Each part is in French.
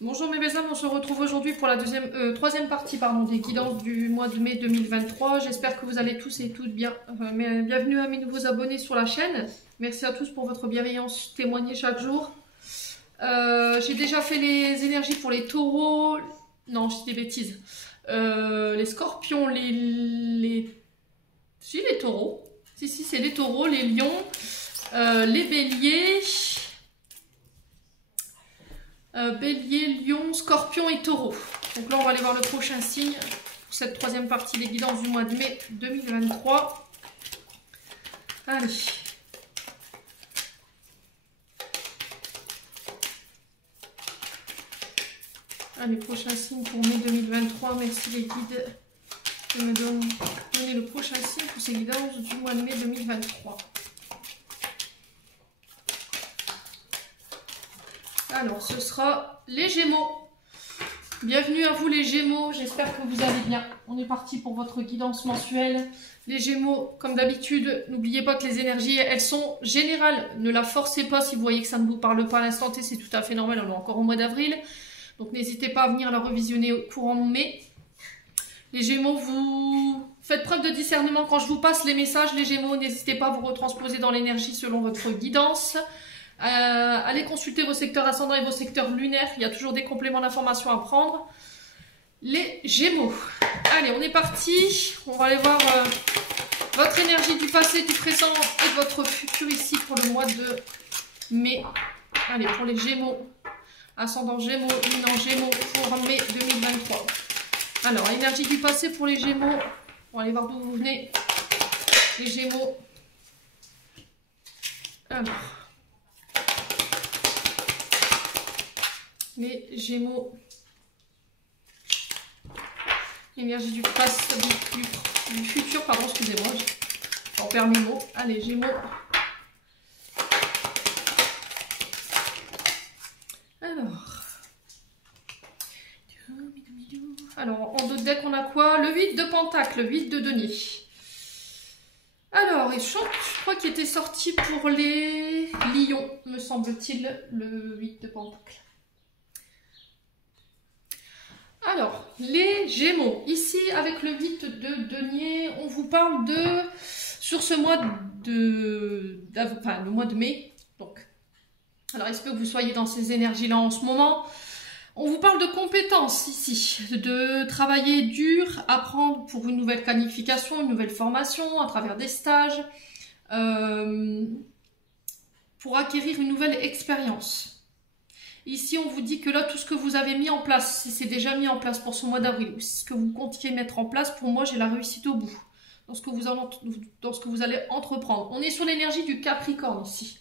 Bonjour mes belles âmes, on se retrouve aujourd'hui pour la troisième partie des guidances du mois de mai 2023. J'espère que vous allez tous et toutes bien. Bienvenue à mes nouveaux abonnés sur la chaîne. Merci à tous pour votre bienveillance témoignée chaque jour. J'ai déjà fait les énergies pour les taureaux. Non, je dis des bêtises. Les scorpions, les taureaux. Si, c'est les taureaux, les lions, les béliers. Bélier, lion, scorpion et taureau. Donc là, on va aller voir le prochain signe pour cette troisième partie des guidances du mois de mai 2023. Allez. Allez, prochain signe pour mai 2023. Merci les guides de me donner le prochain signe pour ces guidances du mois de mai 2023. Alors, ce sera les Gémeaux. Bienvenue à vous les Gémeaux, j'espère que vous allez bien. On est parti pour votre guidance mensuelle. Les Gémeaux, comme d'habitude, n'oubliez pas que les énergies, elles sont générales. Ne la forcez pas si vous voyez que ça ne vous parle pas à l'instant T, c'est tout à fait normal, on est encore au mois d'avril. Donc n'hésitez pas à venir la revisionner au courant mai. Les Gémeaux, vous faites preuve de discernement quand je vous passe les messages. Les Gémeaux, n'hésitez pas à vous retransposer dans l'énergie selon votre guidance. Allez consulter vos secteurs ascendants et vos secteurs lunaires, il y a toujours des compléments d'informations à prendre. Les Gémeaux, allez, on est parti. On va aller voir votre énergie du passé, du présent et de votre futur ici pour le mois de mai. Allez, pour les Gémeaux, ascendant Gémeaux, luminant Gémeaux pour mai 2023. Alors, énergie du passé pour les Gémeaux, on va aller voir d'où vous venez. Les Gémeaux, alors les Gémeaux, énergie du passé, du futur, pardon, excusez-moi, j'en perds mes mots. Allez, Gémeaux. Alors, en deux decks, on a quoi? Le 8 de Pentacle, le 8 de denier. Alors, je crois qu'il était sorti pour les lions, me semble-t-il, le 8 de Pentacle. Alors, les Gémeaux, ici avec le 8 de denier, on vous parle sur ce mois le mois de mai. Donc, alors, il se peut que vous soyez dans ces énergies-là en ce moment. On vous parle de compétences ici, de travailler dur, apprendre pour une nouvelle qualification, une nouvelle formation, à travers des stages, pour acquérir une nouvelle expérience. Ici, on vous dit que là, tout ce que vous avez mis en place, si c'est déjà mis en place pour ce mois d'avril, ou ce que vous comptiez mettre en place, pour moi, j'ai la réussite au bout, dans ce que vous allez entreprendre. On est sur l'énergie du Capricorne ici.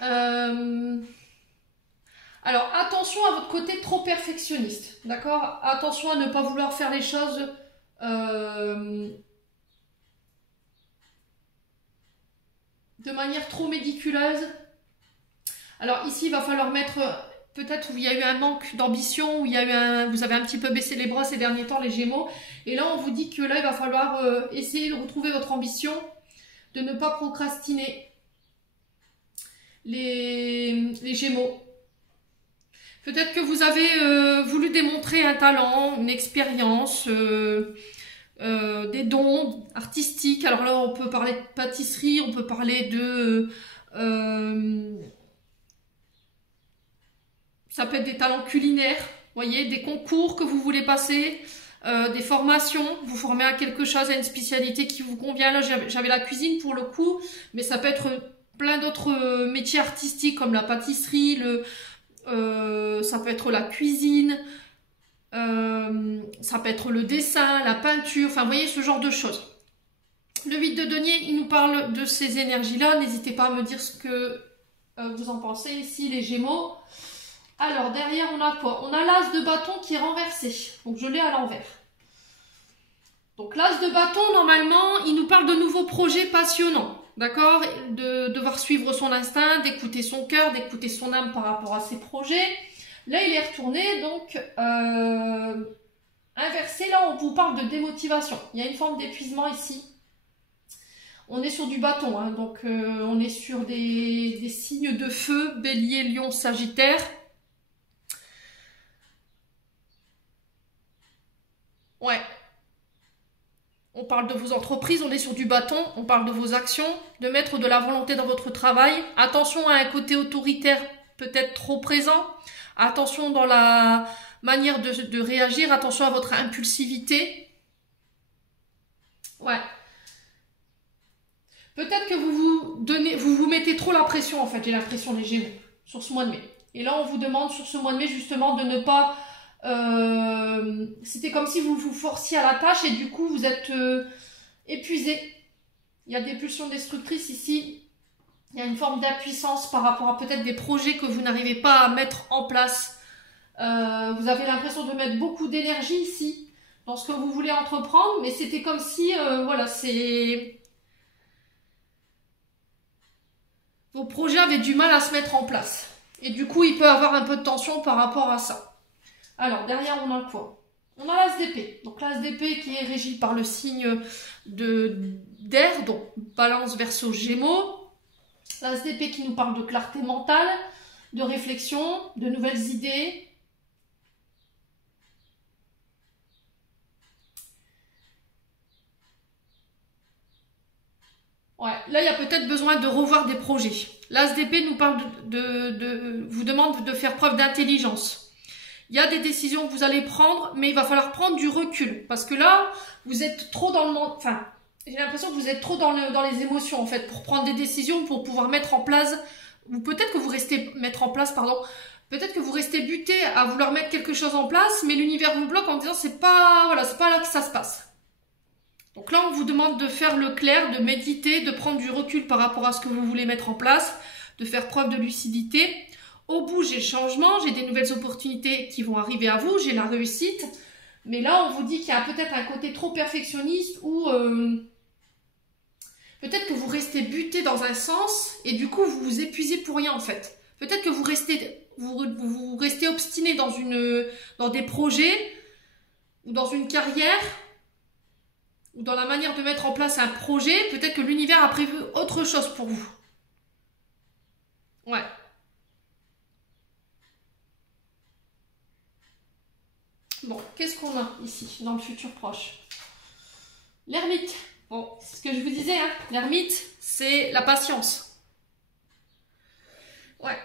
Alors, attention à votre côté trop perfectionniste, d'accord? Attention à ne pas vouloir faire les choses de manière trop méticuleuse. Alors ici, il va falloir mettre, peut-être où il y a eu un manque d'ambition, où il y a eu vous avez un petit peu baissé les bras ces derniers temps, les Gémeaux. Et là, on vous dit que là, il va falloir essayer de retrouver votre ambition, de ne pas procrastiner. Les Gémeaux. Peut-être que vous avez voulu démontrer un talent, une expérience, des dons artistiques. Alors là, on peut parler de pâtisserie, on peut parler de... ça peut être des talents culinaires, voyez, des concours que vous voulez passer, des formations, vous formez à quelque chose, à une spécialité qui vous convient. Là, j'avais la cuisine pour le coup, mais ça peut être plein d'autres métiers artistiques comme la pâtisserie, ça peut être la cuisine, ça peut être le dessin, la peinture, enfin, vous voyez, ce genre de choses. Le 8 de denier, il nous parle de ces énergies-là. N'hésitez pas à me dire ce que vous en pensez ici, les Gémeaux. Alors, derrière, on a quoi? On a l'as de bâton qui est renversé. Donc, je l'ai à l'envers. Donc, l'as de bâton, normalement, il nous parle de nouveaux projets passionnants. D'accord? De devoir suivre son instinct, d'écouter son cœur, d'écouter son âme par rapport à ses projets. Là, il est retourné, donc, inversé. Là, on vous parle de démotivation. Il y a une forme d'épuisement ici. On est sur du bâton, hein, donc on est sur des signes de feu, bélier, lion, sagittaire. Ouais. On parle de vos entreprises, on est sur du bâton, on parle de vos actions, de mettre de la volonté dans votre travail. Attention à un côté autoritaire peut-être trop présent. Attention dans la manière de réagir, attention à votre impulsivité. Ouais. Peut-être que vous vous mettez trop la pression en fait, j'ai l'impression les Gémeaux, sur ce mois de mai. Et là on vous demande sur ce mois de mai justement de ne pas... c'était comme si vous vous forciez à la tâche et du coup vous êtes épuisé. Il y a des pulsions destructrices ici. Il y a une forme d'impuissance par rapport à peut-être des projets que vous n'arrivez pas à mettre en place. Vous avez l'impression de mettre beaucoup d'énergie ici dans ce que vous voulez entreprendre, mais c'était comme si, voilà, vos projets avaient du mal à se mettre en place. Et du coup, il peut y avoir un peu de tension par rapport à ça. Alors, derrière, on a quoi? On a l'As d'épée. Donc, l'As d'épée qui est régi par le signe d'air, donc Balance, Verseau, Gémeaux. L'As d'épée qui nous parle de clarté mentale, de réflexion, de nouvelles idées. Ouais, là, il y a peut-être besoin de revoir des projets. L'As d'épée nous parle vous demande de faire preuve d'intelligence. Il y a des décisions que vous allez prendre, mais il va falloir prendre du recul. Parce que là, vous êtes trop dans le monde. Enfin, j'ai l'impression que vous êtes trop dans les émotions, en fait, pour prendre des décisions, pour pouvoir mettre en place. Ou peut-être que vous restez peut-être que vous restez buté à vouloir mettre quelque chose en place, mais l'univers vous bloque en disant c'est pas là que ça se passe. Donc là, on vous demande de faire le clair, de méditer, de prendre du recul par rapport à ce que vous voulez mettre en place, de faire preuve de lucidité. Au bout, j'ai le changement, j'ai des nouvelles opportunités qui vont arriver à vous, j'ai la réussite. Mais là, on vous dit qu'il y a peut-être un côté trop perfectionniste ou peut-être que vous restez buté dans un sens et du coup, vous vous épuisez pour rien en fait. Peut-être que vous restez obstiné dans des projets ou dans une carrière ou dans la manière de mettre en place un projet. Peut-être que l'univers a prévu autre chose pour vous. Ouais. Bon, qu'est-ce qu'on a ici, dans le futur proche? L'ermite. Bon, c'est ce que je vous disais, hein. L'ermite, c'est la patience. Ouais.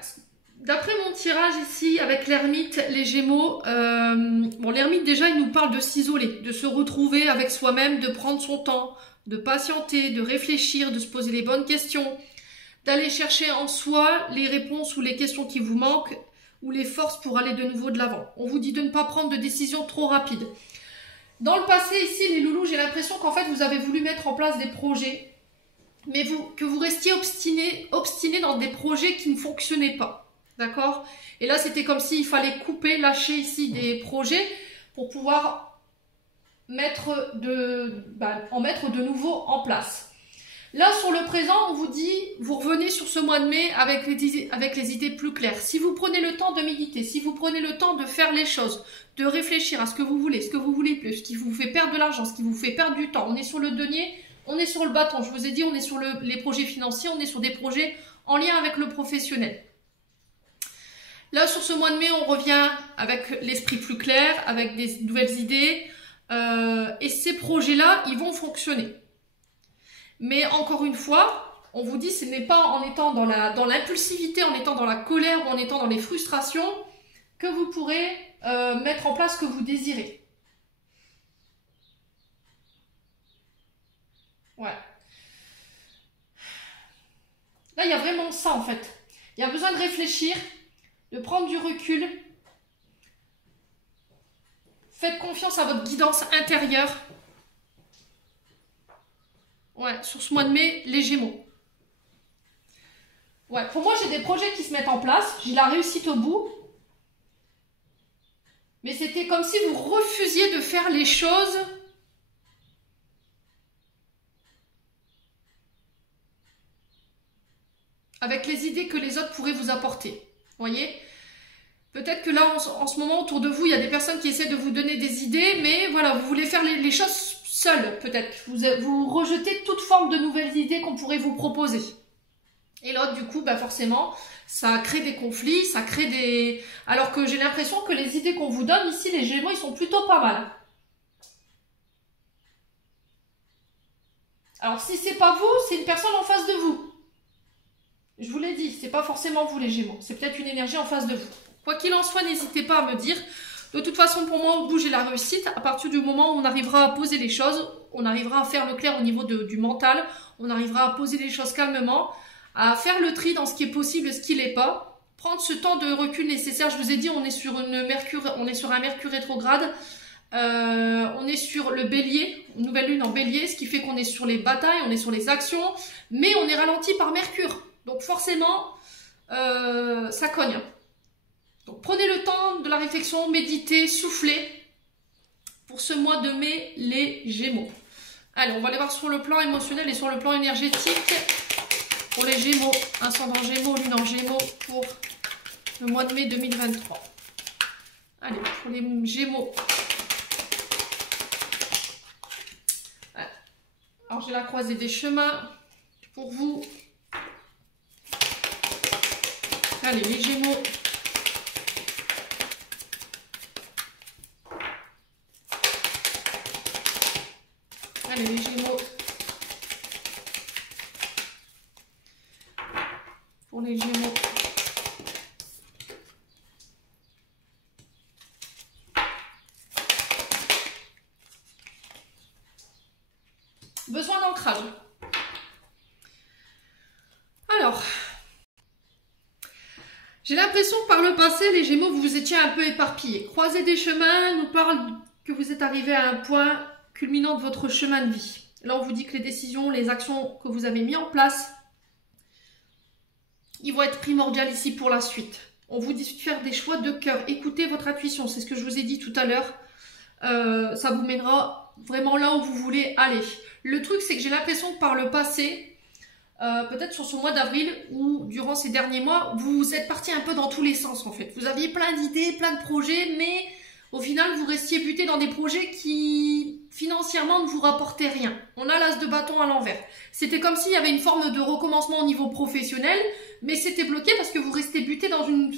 D'après mon tirage ici, avec l'ermite, les Gémeaux, bon, l'ermite, déjà, il nous parle de s'isoler, de se retrouver avec soi-même, de prendre son temps, de patienter, de réfléchir, de se poser les bonnes questions, d'aller chercher en soi les réponses ou les questions qui vous manquent, ou les forces pour aller de nouveau de l'avant. On vous dit de ne pas prendre de décisions trop rapides. Dans le passé, ici, les loulous, j'ai l'impression qu'en fait, vous avez voulu mettre en place des projets, mais que vous restiez obstiné dans des projets qui ne fonctionnaient pas. D'accord? Et là, c'était comme s'il fallait couper, lâcher ici des projets pour pouvoir en mettre de nouveau en place. Là, sur le présent, on vous dit, vous revenez sur ce mois de mai avec les idées plus claires. Si vous prenez le temps de méditer, si vous prenez le temps de faire les choses, de réfléchir à ce que vous voulez plus, ce qui vous fait perdre de l'argent, ce qui vous fait perdre du temps, on est sur le denier, on est sur le bâton. Je vous ai dit, on est sur les projets financiers, on est sur des projets en lien avec le professionnel. Là, sur ce mois de mai, on revient avec l'esprit plus clair, avec des nouvelles idées. Et ces projets-là, ils vont fonctionner. Mais encore une fois, on vous dit, ce n'est pas en étant dans l'impulsivité, en étant dans la colère ou en étant dans les frustrations que vous pourrez mettre en place ce que vous désirez. Ouais. Là, il y a vraiment ça en fait. Il y a besoin de réfléchir, de prendre du recul. Faites confiance à votre guidance intérieure. Ouais, sur ce mois de mai, les Gémeaux. Ouais, pour moi, j'ai des projets qui se mettent en place. J'ai la réussite au bout. Mais c'était comme si vous refusiez de faire les choses avec les idées que les autres pourraient vous apporter. Vous voyez? Peut-être que là, en ce moment, autour de vous, il y a des personnes qui essaient de vous donner des idées, mais voilà, vous voulez faire les choses seul, peut-être. Vous rejetez toute forme de nouvelles idées qu'on pourrait vous proposer. Et l'autre, du coup, bah forcément, ça crée des conflits, ça crée des... Alors que j'ai l'impression que les idées qu'on vous donne ici, les Gémeaux, ils sont plutôt pas mal. Alors, si c'est pas vous, c'est une personne en face de vous. Je vous l'ai dit, c'est pas forcément vous les Gémeaux. C'est peut-être une énergie en face de vous. Quoi qu'il en soit, n'hésitez pas à me dire. De toute façon, pour moi, au bout, j'ai la réussite. À partir du moment où on arrivera à poser les choses, on arrivera à faire le clair au niveau du mental, on arrivera à poser les choses calmement, à faire le tri dans ce qui est possible et ce qui l'est pas. Prendre ce temps de recul nécessaire. Je vous ai dit, on est sur un Mercure rétrograde. On est sur le bélier, une nouvelle lune en bélier, ce qui fait qu'on est sur les batailles, on est sur les actions, mais on est ralenti par Mercure. Donc forcément, ça cogne. Donc prenez le temps de la réflexion, méditez, soufflez pour ce mois de mai, les Gémeaux. Allez, on va aller voir sur le plan émotionnel et sur le plan énergétique pour les Gémeaux, ascendant Gémeaux, lune en Gémeaux pour le mois de mai 2023. Allez, pour les Gémeaux. Alors j'ai la croisée des chemins pour vous. Allez, les Gémeaux. Allez, les Gémeaux. Pour les Gémeaux. Besoin d'ancrage. Alors, j'ai l'impression que par le passé, les Gémeaux, vous vous étiez un peu éparpillés. Croisée des chemins nous parle que vous êtes arrivé à un point culminant de votre chemin de vie. Là, on vous dit que les décisions, les actions que vous avez mis en place, ils vont être primordiales ici pour la suite. On vous dit de faire des choix de cœur. Écoutez votre intuition, c'est ce que je vous ai dit tout à l'heure. Ça vous mènera vraiment là où vous voulez aller. Le truc, c'est que j'ai l'impression que par le passé, peut-être sur ce mois d'avril ou durant ces derniers mois, vous êtes parti un peu dans tous les sens en fait. Vous aviez plein d'idées, plein de projets, mais au final, vous restiez buté dans des projets qui, financièrement, ne vous rapportaient rien. On a l'as de bâton à l'envers. C'était comme s'il y avait une forme de recommencement au niveau professionnel, mais c'était bloqué parce que vous restez buté dans une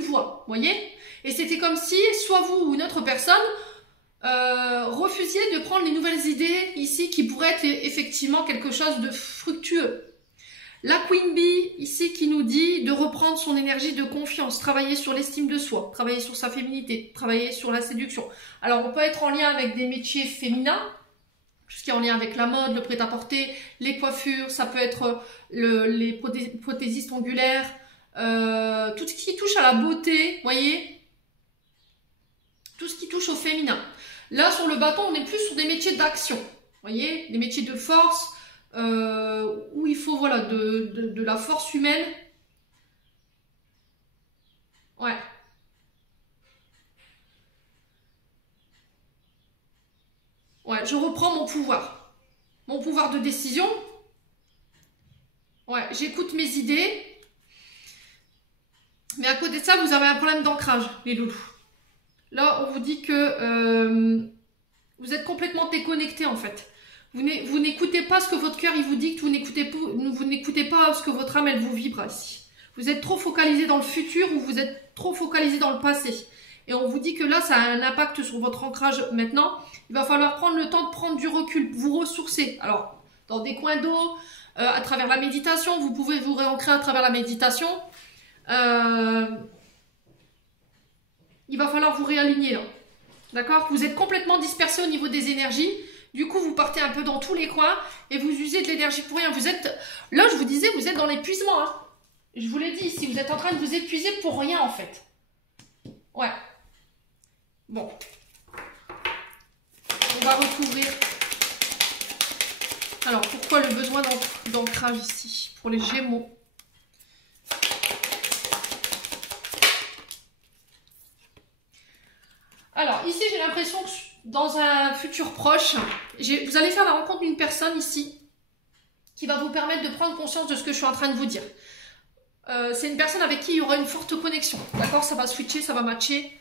voie, voyez? Et c'était comme si, soit vous ou une autre personne, refusiez de prendre les nouvelles idées ici qui pourraient être effectivement quelque chose de fructueux. La Queen Bee, ici, qui nous dit de reprendre son énergie de confiance, travailler sur l'estime de soi, travailler sur sa féminité, travailler sur la séduction. Alors, on peut être en lien avec des métiers féminins, tout ce qui est en lien avec la mode, le prêt-à-porter, les coiffures, ça peut être les prothésistes ongulaires, tout ce qui touche à la beauté, voyez, tout ce qui touche au féminin. Là, sur le bâton, on est plus sur des métiers d'action, voyez, des métiers de force, où il faut voilà de la force humaine. Ouais. Ouais, je reprends mon pouvoir. Mon pouvoir de décision. Ouais, j'écoute mes idées. Mais à côté de ça, vous avez un problème d'ancrage, les loulous. Là, on vous dit que vous êtes complètement déconnecté en fait. Vous n'écoutez pas ce que votre cœur il vous dicte, vous n'écoutez pas ce que votre âme elle vous vibre ici. Vous êtes trop focalisé dans le futur ou vous êtes trop focalisé dans le passé. Et on vous dit que là, ça a un impact sur votre ancrage maintenant. Il va falloir prendre le temps de prendre du recul, vous ressourcer. Alors, dans des coins d'eau, à travers la méditation, vous pouvez vous réancrer à travers la méditation. Il va falloir vous réaligner là. D'accord? Vous êtes complètement dispersé au niveau des énergies. Du coup, vous partez un peu dans tous les coins et vous usez de l'énergie pour rien. Vous êtes, là, je vous disais, vous êtes dans l'épuisement. Hein. Je vous l'ai dit ici, vous êtes en train de vous épuiser pour rien en fait. Ouais. Bon. On va recouvrir. Alors, pourquoi le besoin d'ancrage ici pour les Gémeaux? Alors, ici, j'ai l'impression que dans un futur proche, vous allez faire la rencontre d'une personne ici qui va vous permettre de prendre conscience de ce que je suis en train de vous dire. C'est une personne avec qui il y aura une forte connexion. D'accord? Ça va switcher, ça va matcher.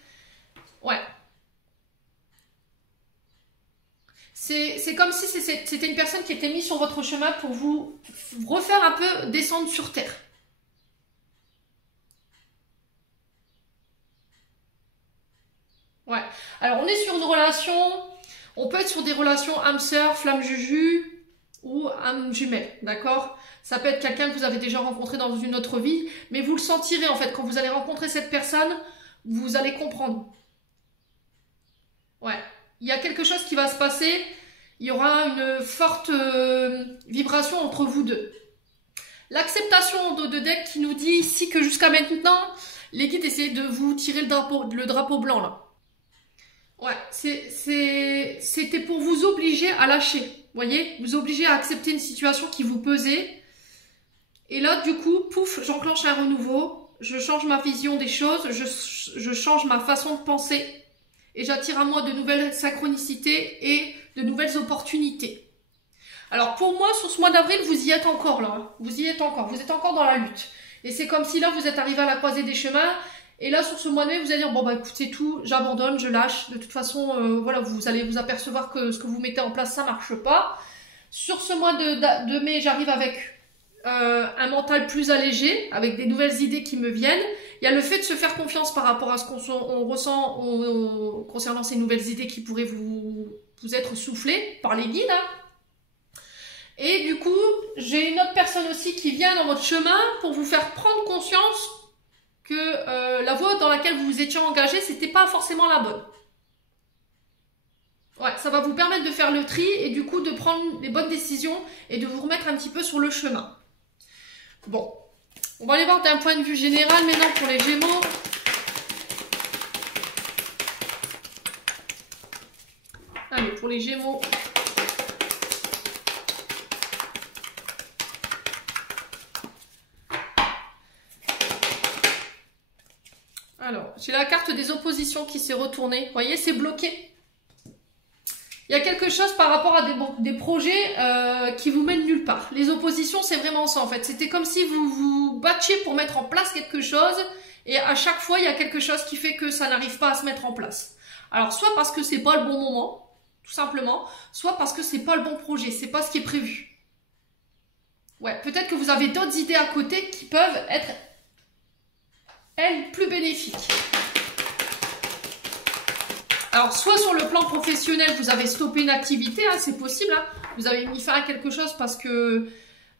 Ouais. C'est comme si c'était une personne qui était mise sur votre chemin pour vous refaire un peu descendre sur terre. Ouais. Alors, on est sur une relation, On peut être sur des relations âme sœur, flamme juju ou âme jumelle, d'accord? Ça peut être quelqu'un que vous avez déjà rencontré dans une autre vie, mais vous le sentirez en fait, quand vous allez rencontrer cette personne, vous allez comprendre. Ouais, il y a quelque chose qui va se passer, il y aura une forte vibration entre vous deux. L'acceptation de deck qui nous dit ici que jusqu'à maintenant, les guides essaient de vous tirer le drapeau blanc là. Ouais, c'était pour vous obliger à lâcher, voyez, vous obliger à accepter une situation qui vous pesait. Et là, du coup, pouf, j'enclenche un renouveau, je change ma vision des choses, je change ma façon de penser et j'attire à moi de nouvelles synchronicités et de nouvelles opportunités. Alors pour moi, sur ce mois d'avril, vous y êtes encore là, hein. Vous y êtes encore, vous êtes encore dans la lutte. Et c'est comme si là, vous êtes arrivé à la croisée des chemins. Et là, sur ce mois de mai, vous allez dire, bon bah écoutez tout, j'abandonne, je lâche. De toute façon, voilà, vous allez vous apercevoir que ce que vous mettez en place, ça marche pas. Sur ce mois de mai, j'arrive avec un mental plus allégé, avec des nouvelles idées qui me viennent. Il y a le fait de se faire confiance par rapport à ce qu'on ressent concernant ces nouvelles idées qui pourraient vous être soufflées par les guides, hein. Et du coup, j'ai une autre personne aussi qui vient dans votre chemin pour vous faire prendre conscience que la voie dans laquelle vous vous étiez engagé, c'était pas forcément la bonne. Ouais, ça va vous permettre de faire le tri et du coup de prendre les bonnes décisions et de vous remettre un petit peu sur le chemin. Bon, on va aller voir d'un point de vue général maintenant pour les Gémeaux. Allez, pour les Gémeaux. Alors, j'ai la carte des oppositions qui s'est retournée. Vous voyez, c'est bloqué. Il y a quelque chose par rapport à des projets qui vous mènent nulle part. Les oppositions, c'est vraiment ça en fait. C'était comme si vous vous battiez pour mettre en place quelque chose et à chaque fois, il y a quelque chose qui fait que ça n'arrive pas à se mettre en place. Alors, soit parce que c'est pas le bon moment, tout simplement, soit parce que c'est pas le bon projet, c'est pas ce qui est prévu. Ouais, peut-être que vous avez d'autres idées à côté qui peuvent être plus bénéfique. Alors, soit sur le plan professionnel, vous avez stoppé une activité, hein, c'est possible, hein, vous avez mis fin à quelque chose parce que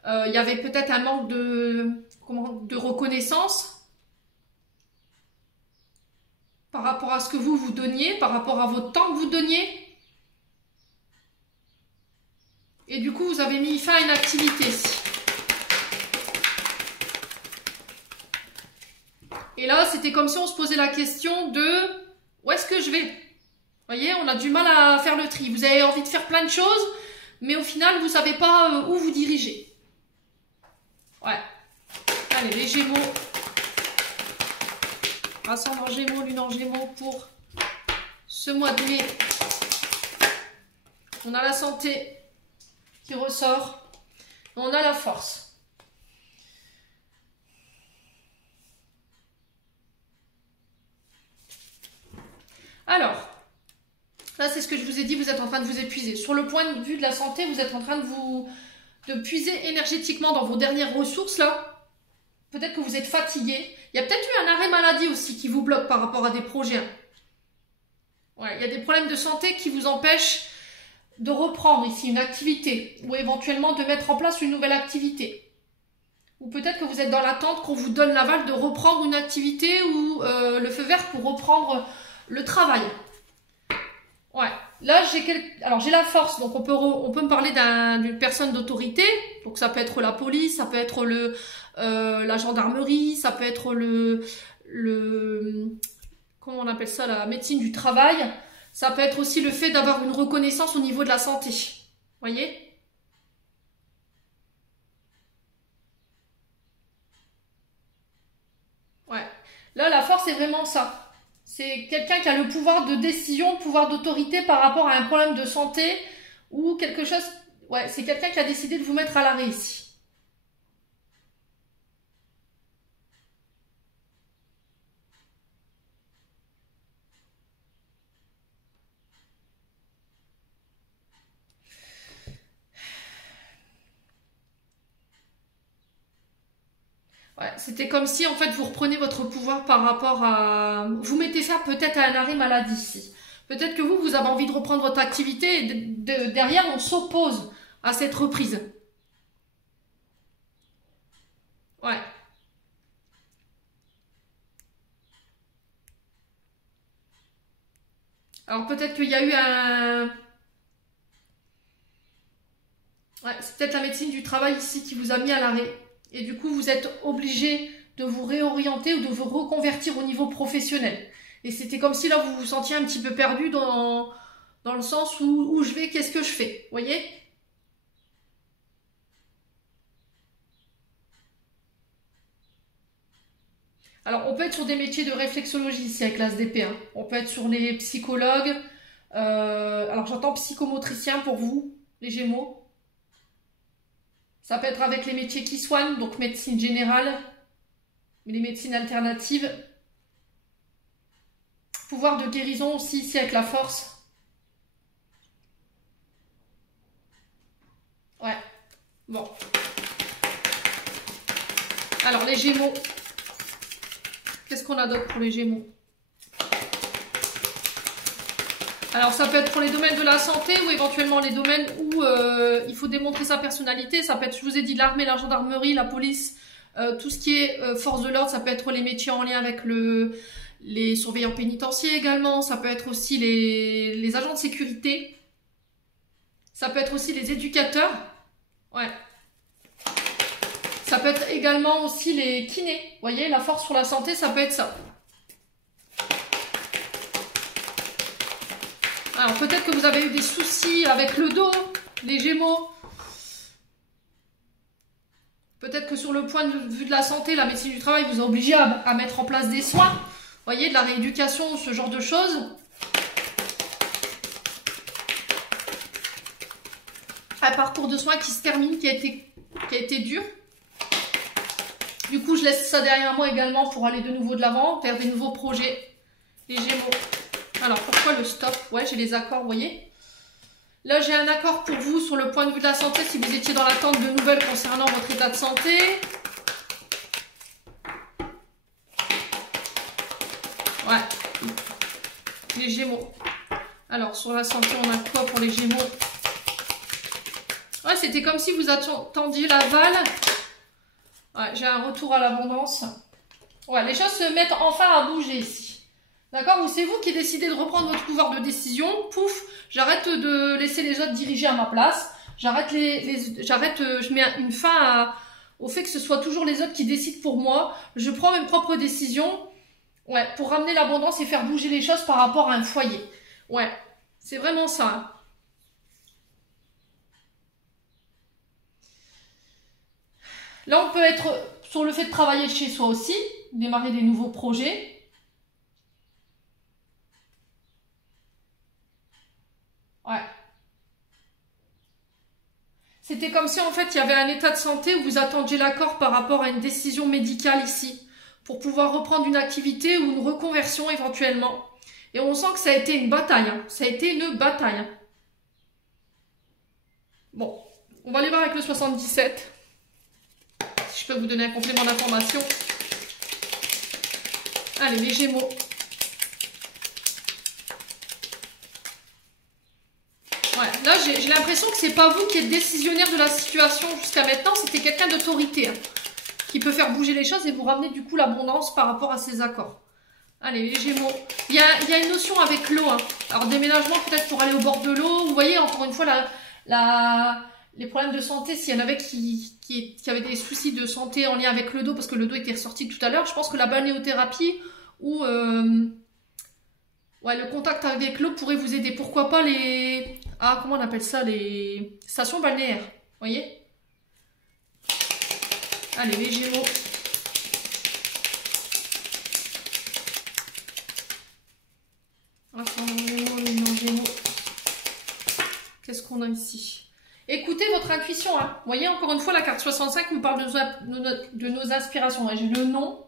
il y avait peut-être un manque de reconnaissance par rapport à ce que vous donniez, par rapport à votre temps que vous donniez. Et du coup, vous avez mis fin à une activité. Et là, c'était comme si on se posait la question de où est-ce que je vais? Vous voyez, on a du mal à faire le tri. Vous avez envie de faire plein de choses, mais au final, vous ne savez pas où vous dirigez. Ouais. Allez, les Gémeaux. Ascendant Gémeaux, Lune en Gémeaux pour ce mois de mai. On a la santé qui ressort. On a la force. Alors, là c'est ce que je vous ai dit, vous êtes en train de vous épuiser. Sur le point de vue de la santé, vous êtes en train de puiser énergétiquement dans vos dernières ressources là. Peut-être que vous êtes fatigué. Il y a peut-être eu un arrêt maladie aussi qui vous bloque par rapport à des projets. Ouais, il y a des problèmes de santé qui vous empêchent de reprendre ici une activité ou éventuellement de mettre en place une nouvelle activité. Ou peut-être que vous êtes dans l'attente qu'on vous donne l'aval de reprendre une activité ou le feu vert pour reprendre le travail. Ouais. Là, j'ai la force. Donc, on peut me parler d'une personne d'autorité. Donc, ça peut être la police, ça peut être la gendarmerie, ça peut être comment on appelle ça, la médecine du travail. Ça peut être aussi le fait d'avoir une reconnaissance au niveau de la santé. Vous voyez? Ouais. Là, la force, c'est vraiment ça. C'est quelqu'un qui a le pouvoir de décision, le pouvoir d'autorité par rapport à un problème de santé ou quelque chose. Ouais, c'est quelqu'un qui a décidé de vous mettre à l'arrêt ici. Ouais, c'était comme si en fait vous reprenez votre pouvoir par rapport à... Vous mettez ça peut-être à un arrêt maladie ici. Peut-être que vous avez envie de reprendre votre activité et derrière, on s'oppose à cette reprise. Ouais. Alors peut-être qu'il y a eu un... Ouais, c'est peut-être la médecine du travail ici qui vous a mis à l'arrêt. Et du coup, vous êtes obligé de vous réorienter ou de vous reconvertir au niveau professionnel. Et c'était comme si là, vous vous sentiez un petit peu perdu dans le sens où je vais, qu'est-ce que je fais, vous voyez? Alors, on peut être sur des métiers de réflexologie ici avec l'ASDP. Hein. On peut être sur les psychologues. Alors, j'entends psychomotricien pour vous, les Gémeaux. Ça peut être avec les métiers qui soignent, donc médecine générale, mais les médecines alternatives. Pouvoir de guérison aussi ici avec la force. Ouais, bon. Alors, les Gémeaux. Qu'est-ce qu'on a d'autre pour les Gémeaux? Alors, ça peut être pour les domaines de la santé ou éventuellement les domaines où il faut démontrer sa personnalité. Ça peut être, je vous ai dit, l'armée, la gendarmerie, la police, tout ce qui est force de l'ordre. Ça peut être les métiers en lien avec les surveillants pénitentiaires également. Ça peut être aussi les agents de sécurité. Ça peut être aussi les éducateurs. Ouais. Ça peut être également aussi les kinés. Vous voyez, la force sur la santé, ça peut être ça. Alors peut-être que vous avez eu des soucis avec le dos, les Gémeaux. Peut-être que sur le point de vue de la santé, la médecine du travail vous a obligé à mettre en place des soins. Vous voyez, de la rééducation, ce genre de choses. Un parcours de soins qui se termine, qui a été dur. Du coup, je laisse ça derrière moi également pour aller de nouveau de l'avant, faire des nouveaux projets. Les Gémeaux. Alors, pourquoi le stop? Ouais, j'ai les accords, vous voyez. Là, j'ai un accord pour vous sur le point de vue de la santé, si vous étiez dans l'attente de nouvelles concernant votre état de santé. Ouais. Les Gémeaux. Alors, sur la santé, on a quoi pour les Gémeaux? Ouais, c'était comme si vous attendiez l'aval. Ouais, j'ai un retour à l'abondance. Ouais, les choses se mettent enfin à bouger ici. D'accord? Ou c'est vous qui décidez de reprendre votre pouvoir de décision. Pouf, j'arrête de laisser les autres diriger à ma place. Je mets une fin au fait que ce soit toujours les autres qui décident pour moi. Je prends mes propres décisions. Ouais, pour ramener l'abondance et faire bouger les choses par rapport à un foyer. Ouais, c'est vraiment ça. Hein. Là, on peut être sur le fait de travailler de chez soi aussi, démarrer des nouveaux projets. Ouais. C'était comme si en fait il y avait un état de santé où vous attendiez l'accord par rapport à une décision médicale ici, pour pouvoir reprendre une activité ou une reconversion éventuellement. Et on sent que ça a été une bataille. Hein. Ça a été une bataille. Hein. Bon, on va aller voir avec le 77. Si je peux vous donner un complément d'information. Allez, les Gémeaux. Ouais, là, j'ai l'impression que c'est pas vous qui êtes décisionnaire de la situation jusqu'à maintenant. C'était quelqu'un d'autorité hein, qui peut faire bouger les choses et vous ramener du coup l'abondance par rapport à ces accords. Allez, les Gémeaux. Il y a une notion avec l'eau. Hein. Alors, déménagement peut-être pour aller au bord de l'eau. Vous voyez, encore une fois, les problèmes de santé, s'il y en avait qui avaient des soucis de santé en lien avec le dos, parce que le dos était ressorti tout à l'heure, je pense que la balnéothérapie ou ouais, le contact avec l'eau pourrait vous aider. Pourquoi pas comment on appelle ça? Les stations balnéaires. Vous voyez? Allez, les Gémeaux. Qu'est-ce qu'on a ici? Écoutez votre intuition. Hein. Vous voyez, encore une fois, la carte 65 nous parle de nos aspirations. Hein. J'ai le nom.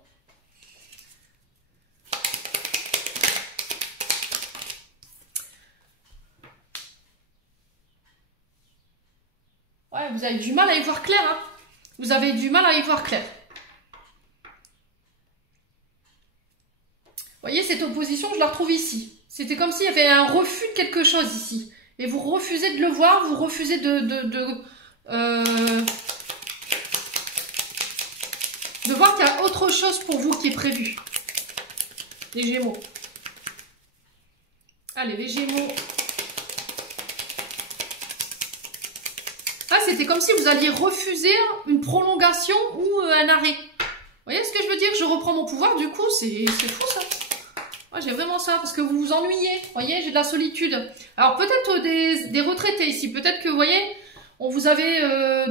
Ouais, vous avez du mal à y voir clair. Hein. Vous avez du mal à y voir clair. Vous voyez, cette opposition, je la retrouve ici. C'était comme s'il y avait un refus de quelque chose ici. Et vous refusez de le voir, vous refusez de voir qu'il y a autre chose pour vous qui est prévu. Les Gémeaux. Allez, les Gémeaux. Ah, c'était comme si vous alliez refuser une prolongation ou un arrêt. Vous voyez ce que je veux dire? Je reprends mon pouvoir, du coup, c'est fou ça. Moi, j'ai vraiment ça, parce que vous vous ennuyez. Vous voyez, j'ai de la solitude. Alors, peut-être des retraités ici. Peut-être que, vous voyez, on vous avait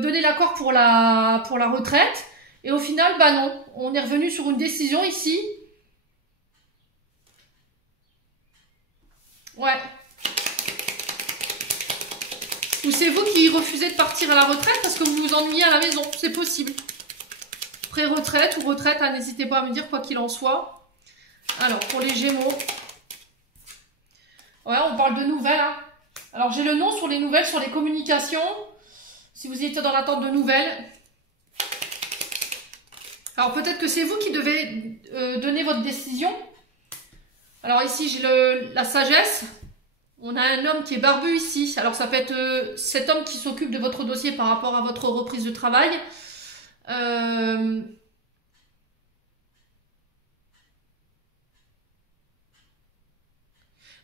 donné l'accord pour la retraite. Et au final, bah non. On est revenu sur une décision ici. Ouais. Ou c'est vous qui refusez de partir à la retraite parce que vous vous ennuyez à la maison. C'est possible. Pré-retraite ou retraite, hein, n'hésitez pas à me dire quoi qu'il en soit. Alors, pour les Gémeaux. Ouais, on parle de nouvelles. Hein. Alors, j'ai le nom sur les nouvelles, sur les communications. Si vous étiez dans l'attente de nouvelles. Alors, peut-être que c'est vous qui devez donner votre décision. Alors, ici, j'ai la sagesse. On a un homme qui est barbu ici. Alors, ça peut être cet homme qui s'occupe de votre dossier par rapport à votre reprise de travail.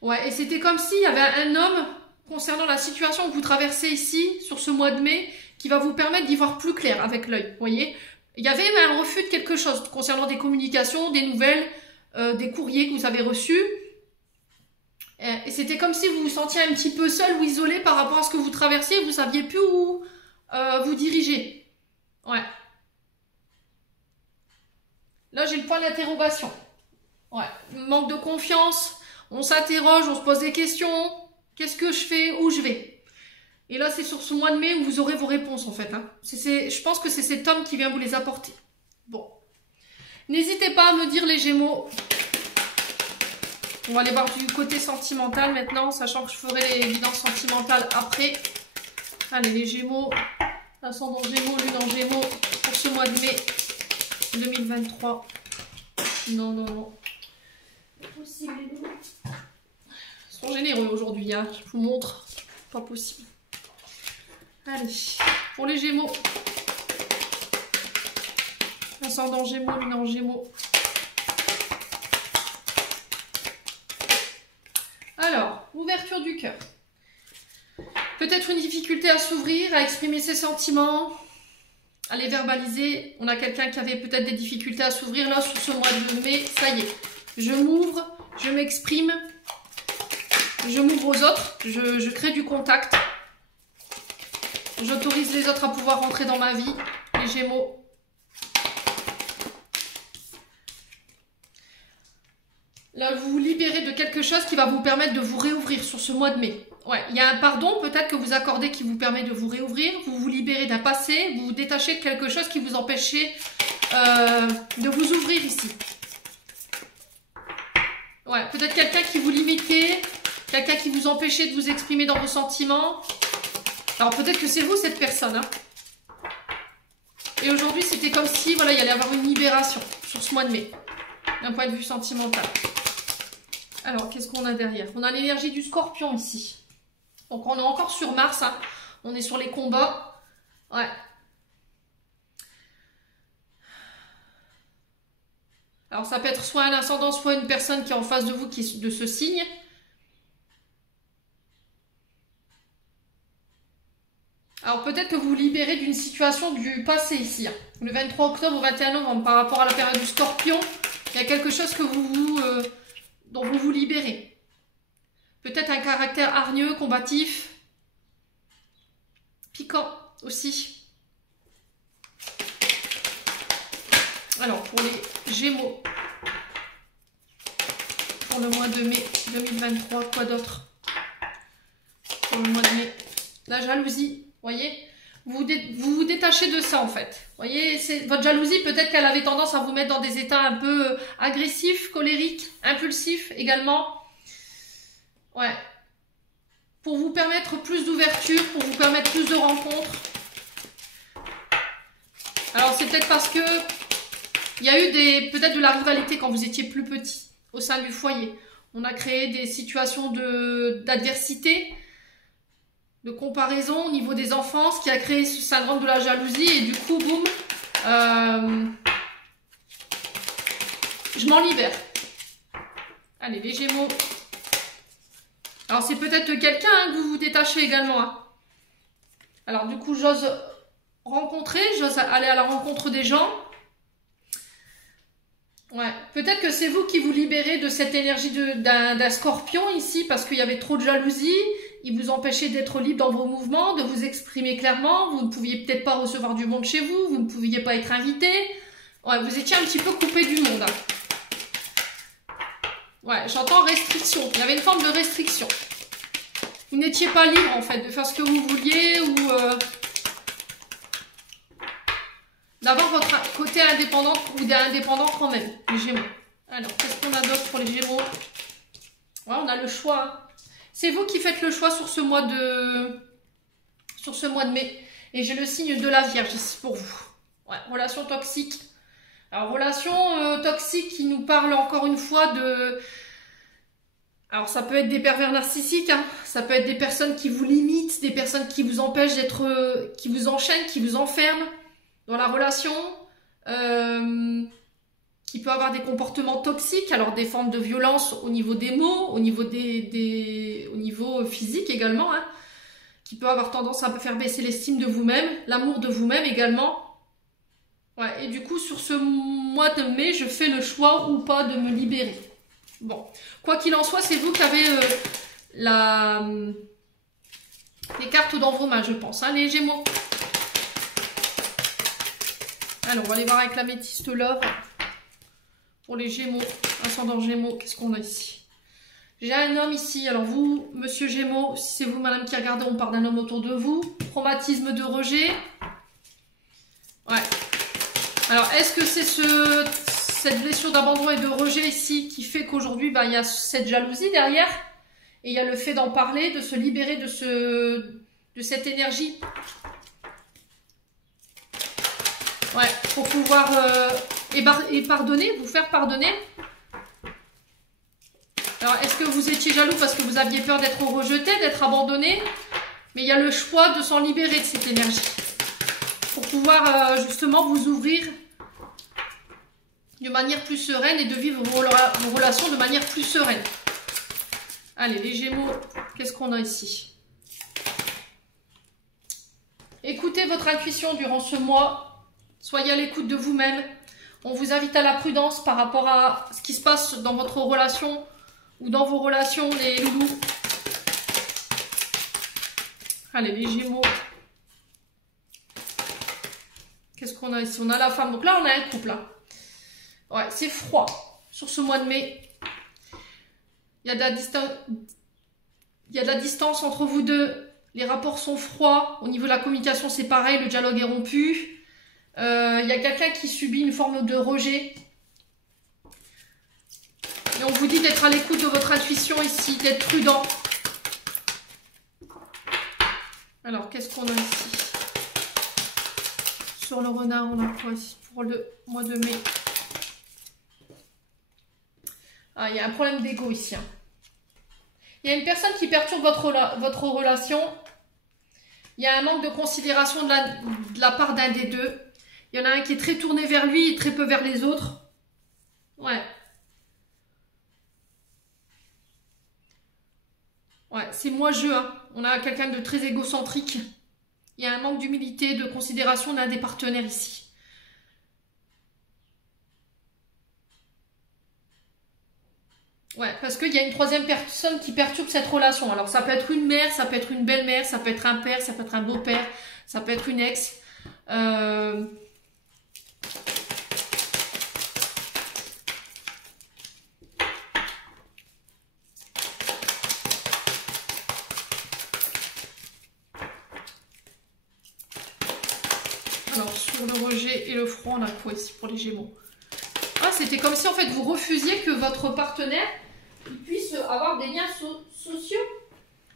Ouais, et c'était comme s'il y avait un homme concernant la situation que vous traversez ici, sur ce mois de mai, qui va vous permettre d'y voir plus clair avec l'œil. Vous voyez, il y avait un refus de quelque chose concernant des communications, des nouvelles, des courriers que vous avez reçus. Et c'était comme si vous vous sentiez un petit peu seul ou isolé par rapport à ce que vous traversiez, vous saviez plus où vous diriger. Ouais. Là, j'ai le point d'interrogation. Ouais. Manque de confiance. On s'interroge, on se pose des questions. Qu'est-ce que je fais? Où je vais? Et là, c'est sur ce mois de mai où vous aurez vos réponses, en fait. Hein. Je pense que c'est cet homme qui vient vous les apporter. Bon. N'hésitez pas à me dire, les Gémeaux. On va aller voir du côté sentimental maintenant, sachant que je ferai les évidences sentimentales après. Allez, les Gémeaux. Ascendant Gémeaux, Lune en Gémeaux pour ce mois de mai 2023. Non, non, non. Impossible, les Gémeaux. Ils sont généreux aujourd'hui, hein. Je vous montre. Pas possible. Allez, pour les Gémeaux. Ascendant Gémeaux, Lune en Gémeaux. Alors, ouverture du cœur. Peut-être une difficulté à s'ouvrir, à exprimer ses sentiments, à les verbaliser. On a quelqu'un qui avait peut-être des difficultés à s'ouvrir là sur ce mois de mai. Ça y est, je m'ouvre, je m'exprime, je m'ouvre aux autres, je crée du contact. J'autorise les autres à pouvoir rentrer dans ma vie, les Gémeaux. Là, vous vous libérez de quelque chose qui va vous permettre de vous réouvrir sur ce mois de mai. Ouais, il y a un pardon peut-être que vous accordez qui vous permet de vous réouvrir. Vous vous libérez d'un passé, vous vous détachez de quelque chose qui vous empêchait de vous ouvrir ici. Ouais, peut-être quelqu'un qui vous limitait, quelqu'un qui vous empêchait de vous exprimer dans vos sentiments. Alors peut-être que c'est vous cette personne. Hein. Et aujourd'hui, c'était comme si voilà, il y allait avoir une libération sur ce mois de mai, d'un point de vue sentimental. Alors, qu'est-ce qu'on a derrière? On a l'énergie du Scorpion ici. Donc, on est encore sur Mars. Hein. On est sur les combats. Ouais. Alors, ça peut être soit un ascendant, soit une personne qui est en face de vous, qui est de ce signe. Alors, peut-être que vous vous libérez d'une situation du passé ici. Hein. Le 23 octobre au 21 novembre, par rapport à la période du Scorpion, il y a quelque chose que dont vous vous libérez. Peut-être un caractère hargneux, combatif, piquant aussi. Alors, pour les Gémeaux, pour le mois de mai 2023, quoi d'autre? Pour le mois de mai, la jalousie, voyez, vous vous détachez de ça en fait. Vous voyez, votre jalousie, peut-être qu'elle avait tendance à vous mettre dans des états un peu agressifs, colériques, impulsifs également. Ouais. Pour vous permettre plus d'ouverture, pour vous permettre plus de rencontres. Alors c'est peut-être parce que il y a eu peut-être de la rivalité quand vous étiez plus petit au sein du foyer. On a créé des situations d'adversité, de comparaison au niveau des enfants, ce qui a créé ce syndrome de la jalousie. Et du coup, boum, je m'en libère. Allez, les Gémeaux. Alors, c'est peut-être quelqu'un hein, que vous vous détachez également. Hein. Alors, du coup, j'ose rencontrer, j'ose aller à la rencontre des gens. Ouais, peut-être que c'est vous qui vous libérez de cette énergie d'un scorpion ici, parce qu'il y avait trop de jalousie, il vous empêchait d'être libre dans vos mouvements, de vous exprimer clairement, vous ne pouviez peut-être pas recevoir du monde chez vous, vous ne pouviez pas être invité. Ouais, vous étiez un petit peu coupé du monde. Hein. Ouais, j'entends restriction. Il y avait une forme de restriction. Vous n'étiez pas libre, en fait, de faire ce que vous vouliez ou d'avoir votre côté indépendant ou indépendant quand même, les Gémeaux. Alors, qu'est-ce qu'on a d'autre pour les Gémeaux? Ouais, on a le choix. Hein. C'est vous qui faites le choix sur ce mois de mai. Et j'ai le signe de la Vierge ici pour vous. Ouais, relation toxique. Alors, relation toxique qui nous parle encore une fois de... Alors, ça peut être des pervers narcissiques, hein. Ça peut être des personnes qui vous limitent, des personnes qui vous empêchent d'être... qui vous enchaînent, qui vous enferment dans la relation, qui peut avoir des comportements toxiques, alors des formes de violence au niveau des mots, au niveau, au niveau physique également, hein, qui peut avoir tendance à faire baisser l'estime de vous-même, l'amour de vous-même également. Ouais, et du coup, sur ce mois de mai, je fais le choix ou pas de me libérer. Bon, quoi qu'il en soit, c'est vous qui avez les cartes dans vos mains, je pense, hein, les Gémeaux. Alors, on va aller voir avec l'améthyste Love. Pour les Gémeaux, ascendant Gémeaux, qu'est-ce qu'on a ici? J'ai un homme ici. Alors vous, monsieur Gémeaux, si c'est vous, madame, qui regardez, on parle d'un homme autour de vous. Traumatisme de rejet. Ouais. Alors, est-ce que c'est cette blessure d'abandon et de rejet ici qui fait qu'aujourd'hui, bah, il y a cette jalousie derrière et il y a le fait d'en parler, de se libérer de cette énergie. Ouais, pour pouvoir et pardonner, vous faire pardonner. Alors, est-ce que vous étiez jaloux parce que vous aviez peur d'être rejeté, d'être abandonné? Mais il y a le choix de s'en libérer de cette énergie. Pour pouvoir justement vous ouvrir de manière plus sereine et de vivre vos relations de manière plus sereine. Allez, les Gémeaux, qu'est-ce qu'on a ici? Écoutez votre intuition durant ce mois. Soyez à l'écoute de vous-même. On vous invite à la prudence par rapport à ce qui se passe dans votre relation ou dans vos relations, les loulous. Allez, les Gémeaux. Qu'est-ce qu'on a ici? On a la femme. Donc là, on a un couple. Hein. Ouais, c'est froid sur ce mois de mai. Il y a de la distance entre vous deux. Les rapports sont froids. Au niveau de la communication, c'est pareil. Le dialogue est rompu. Il y a quelqu'un qui subit une forme de rejet. Et on vous dit d'être à l'écoute de votre intuition ici, d'être prudent. Alors, qu'est-ce qu'on a ici? Sur le renard, on a quoi ici pour le mois de mai? Ah, il y a un problème d'ego ici. Hein. Il y a une personne qui perturbe votre relation. Il y a un manque de considération de la part d'un des deux. Il y en a un qui est très tourné vers lui et très peu vers les autres. Ouais. Ouais, c'est moi-je. Hein. On a quelqu'un de très égocentrique. Il y a un manque d'humilité, de considération d'un des partenaires ici. Ouais, parce qu'il y a une troisième personne qui perturbe cette relation. Alors, ça peut être une mère, ça peut être une belle-mère, ça peut être un père, ça peut être un beau-père, ça peut être une ex. Alors, sur le rejet et le froid, on a quoi ici pour les Gémeaux? Ah, c'était comme si, en fait, vous refusiez que votre partenaire puisse avoir des liens sociaux,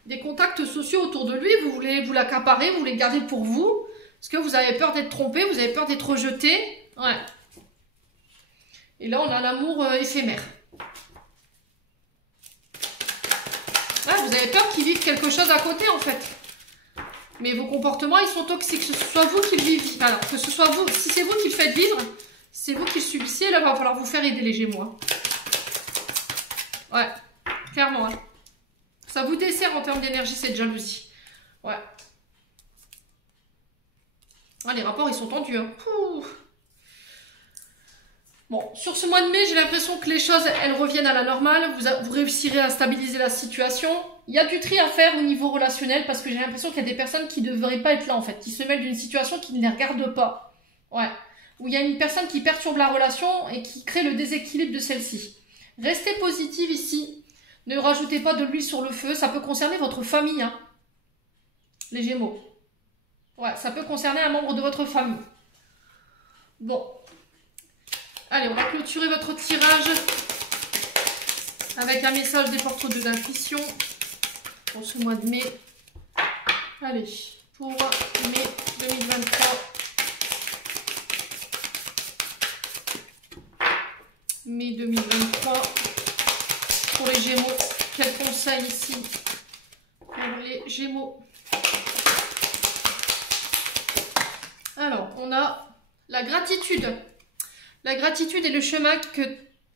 des contacts sociaux autour de lui. Vous voulez vous l'accaparer, vous voulez le garder pour vous, parce que vous avez peur d'être trompé, vous avez peur d'être rejeté. Ouais. Et là, on a l'amour éphémère. qui vivent quelque chose à côté en fait. Mais vos comportements, ils sont toxiques. Que ce soit vous qui le vivez. Alors, que ce soit vous, si c'est vous qui le faites vivre, c'est vous qui le subissez, là, il va falloir vous faire aider les Gémeaux. Hein. Ouais, clairement. Hein. Ça vous dessert en termes d'énergie, cette jalousie. Ouais. Ah, les rapports, ils sont tendus. Hein. Bon, sur ce mois de mai, j'ai l'impression que les choses, elles reviennent à la normale. Vous réussirez à stabiliser la situation. Il y a du tri à faire au niveau relationnel parce que j'ai l'impression qu'il y a des personnes qui ne devraient pas être là, en fait. Qui se mêlent d'une situation qui ne les regarde pas. Ouais. Où il y a une personne qui perturbe la relation et qui crée le déséquilibre de celle-ci. Restez positive ici. Ne rajoutez pas de l'huile sur le feu. Ça peut concerner votre famille, hein. Les Gémeaux. Ouais, ça peut concerner un membre de votre famille. Bon. Allez, on va clôturer votre tirage avec un message des porteurs d'intuition pour ce mois de mai. Allez, pour mai 2023. Mai 2023. Pour les Gémeaux, quel conseil ici pour les Gémeaux? Alors, on a la gratitude. La gratitude est le chemin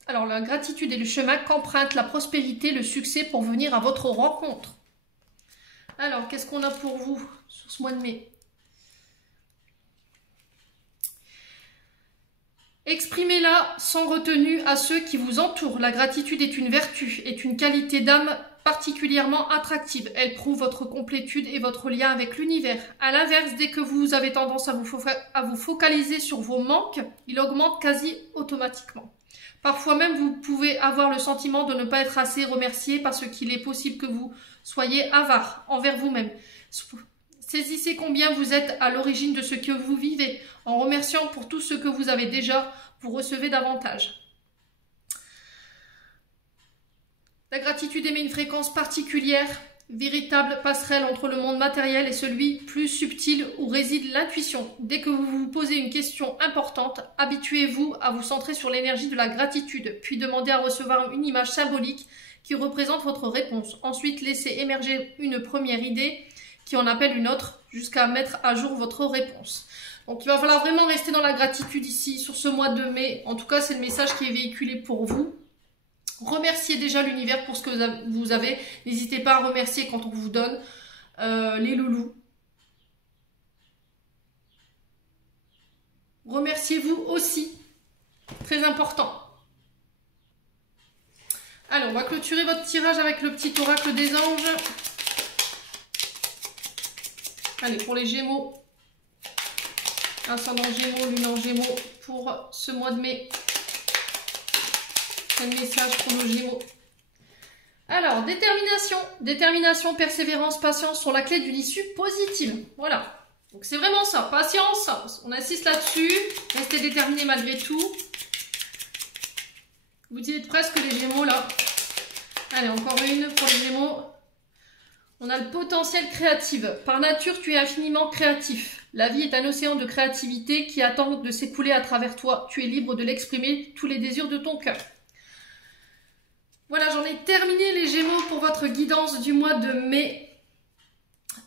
la gratitude est le chemin qu'emprunte la prospérité, le succès pour venir à votre rencontre. Alors, qu'est-ce qu'on a pour vous sur ce mois de mai? Exprimez-la sans retenue à ceux qui vous entourent. La gratitude est une vertu, est une qualité d'âme particulièrement attractive. Elle prouve votre complétude et votre lien avec l'univers. A l'inverse, dès que vous avez tendance à vous focaliser sur vos manques, il augmente quasi automatiquement. Parfois même, vous pouvez avoir le sentiment de ne pas être assez remercié parce qu'il est possible que vous soyez avare envers vous-même. Saisissez combien vous êtes à l'origine de ce que vous vivez. En remerciant pour tout ce que vous avez déjà, vous recevez davantage. La gratitude émet une fréquence particulière, véritable passerelle entre le monde matériel et celui plus subtil où réside l'intuition. Dès que vous vous posez une question importante, habituez-vous à vous centrer sur l'énergie de la gratitude, puis demandez à recevoir une image symbolique qui représente votre réponse. Ensuite, laissez émerger une première idée qui en appelle une autre, jusqu'à mettre à jour votre réponse. Donc il va falloir vraiment rester dans la gratitude ici, sur ce mois de mai. En tout cas, c'est le message qui est véhiculé pour vous. Remerciez déjà l'univers pour ce que vous avez. N'hésitez pas à remercier quand on vous donne les loulous. Remerciez-vous aussi. Très important. Alors, on va clôturer votre tirage avec le petit oracle des anges. Allez, pour les Gémeaux. Ascendant Gémeaux, Lune en Gémeaux pour ce mois de mai. Un message pour nos Gémeaux. Alors, détermination. Détermination, persévérance, patience sont la clé d'une issue positive. Voilà. Donc c'est vraiment ça. Patience, on insiste là-dessus. Restez déterminés malgré tout. Vous y êtes presque les Gémeaux là. Allez, encore une pour les Gémeaux. On a le potentiel créatif. Par nature, tu es infiniment créatif. La vie est un océan de créativité qui attend de s'écouler à travers toi. Tu es libre de l'exprimer, tous les désirs de ton cœur. Voilà, j'en ai terminé les Gémeaux pour votre guidance du mois de mai.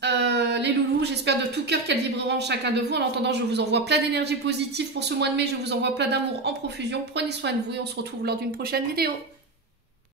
Les loulous, j'espère de tout cœur qu'elles vibreront en chacun de vous. En attendant, je vous envoie plein d'énergie positive pour ce mois de mai. Je vous envoie plein d'amour en profusion. Prenez soin de vous et on se retrouve lors d'une prochaine vidéo.